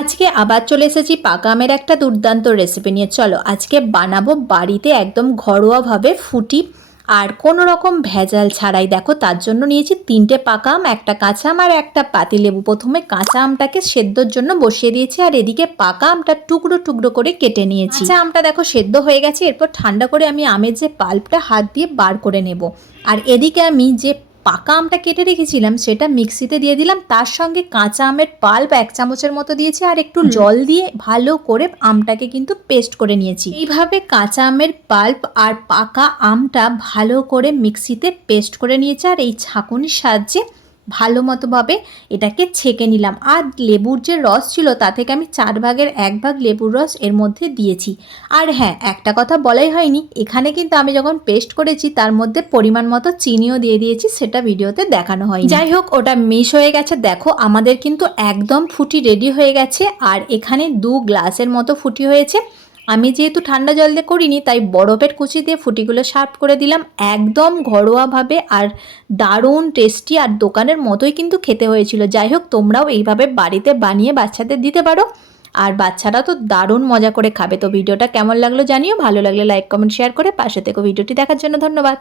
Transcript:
আজকে আবার চলে এসেছি পাকা আমের একটা দুর্দান্ত রেসিপি নিয়ে। চলো আজকে বানাবো বাড়িতে একদম ঘরোয়াভাবে ফুটি আর কোনো রকম ভেজাল ছাড়াই। দেখো তার জন্য নিয়েছি 3টে পাকা আম, একটা কাঁচা আম আর একটা পাতিলেবু। প্রথমে কাঁচা আমটাকে সেদ্ধর জন্য বসিয়ে দিয়েছি আর এদিকে পাকা আমটা টুকরো টুকরো করে কেটে নিয়েছি। কাঁচা আমটা দেখো সেদ্ধ হয়ে গেছে। এরপর ঠান্ডা করে আমি আমের যে পাল্পটা হাত দিয়ে বার করে নেব। আর এদিকে আমি যে পাকা আমটা কেটে রেখেছিলাম সেটা মিক্সিতে দিয়ে দিলাম। তার সঙ্গে কাঁচা আমের পাল্প 1 চামচের মতো দিয়েছি আর একটু জল দিয়ে ভালো করে আমটাকে কিন্তু পেস্ট করে নিয়েছি। এইভাবে কাঁচা আমের পাল্প আর পাকা আমটা ভালো করে মিক্সিতে পেস্ট করে নিয়েছি আর এই ছাঁকুনির সাহায্যে ভালো মতোভাবে এটাকে ছেঁকে নিলাম। আর লেবুর যে রস ছিল তা থেকে আমি 4 ভাগের 1 ভাগ লেবুর রস এর মধ্যে দিয়েছি। আর হ্যাঁ, একটা কথা বলাই হয়নি, এখানে কিন্তু আমি যখন পেস্ট করেছি তার মধ্যে পরিমাণ মতো চিনিও দিয়ে দিয়েছি, সেটা ভিডিওতে দেখানো হয়নি। যাই হোক, ওটা মিশ হয়ে গেছে। দেখো আমাদের কিন্তু একদম ফুটি রেডি হয়ে গেছে। আর এখানে 2 গ্লাসের মতো ফুটি হয়েছে। আমি যেহেতু ঠান্ডা জল দিয়ে করিনি তাই বরফের কুচি দিয়ে ফুটিগুলো সার্ভ করে দিলাম। একদম ঘরোয়াভাবে আর দারুণ টেস্টি আর দোকানের মতোই কিন্তু খেতে হয়েছিল। যাই হোক, তোমরাও এইভাবে বাড়িতে বানিয়ে বাচ্চাদের দিতে পারো আর বাচ্চারা তো দারুণ মজা করে খাবে। তো ভিডিওটা কেমন লাগলো জানিও, ভালো লাগলে লাইক কমেন্ট শেয়ার করে পাশে থেকো। ভিডিওটি দেখার জন্য ধন্যবাদ।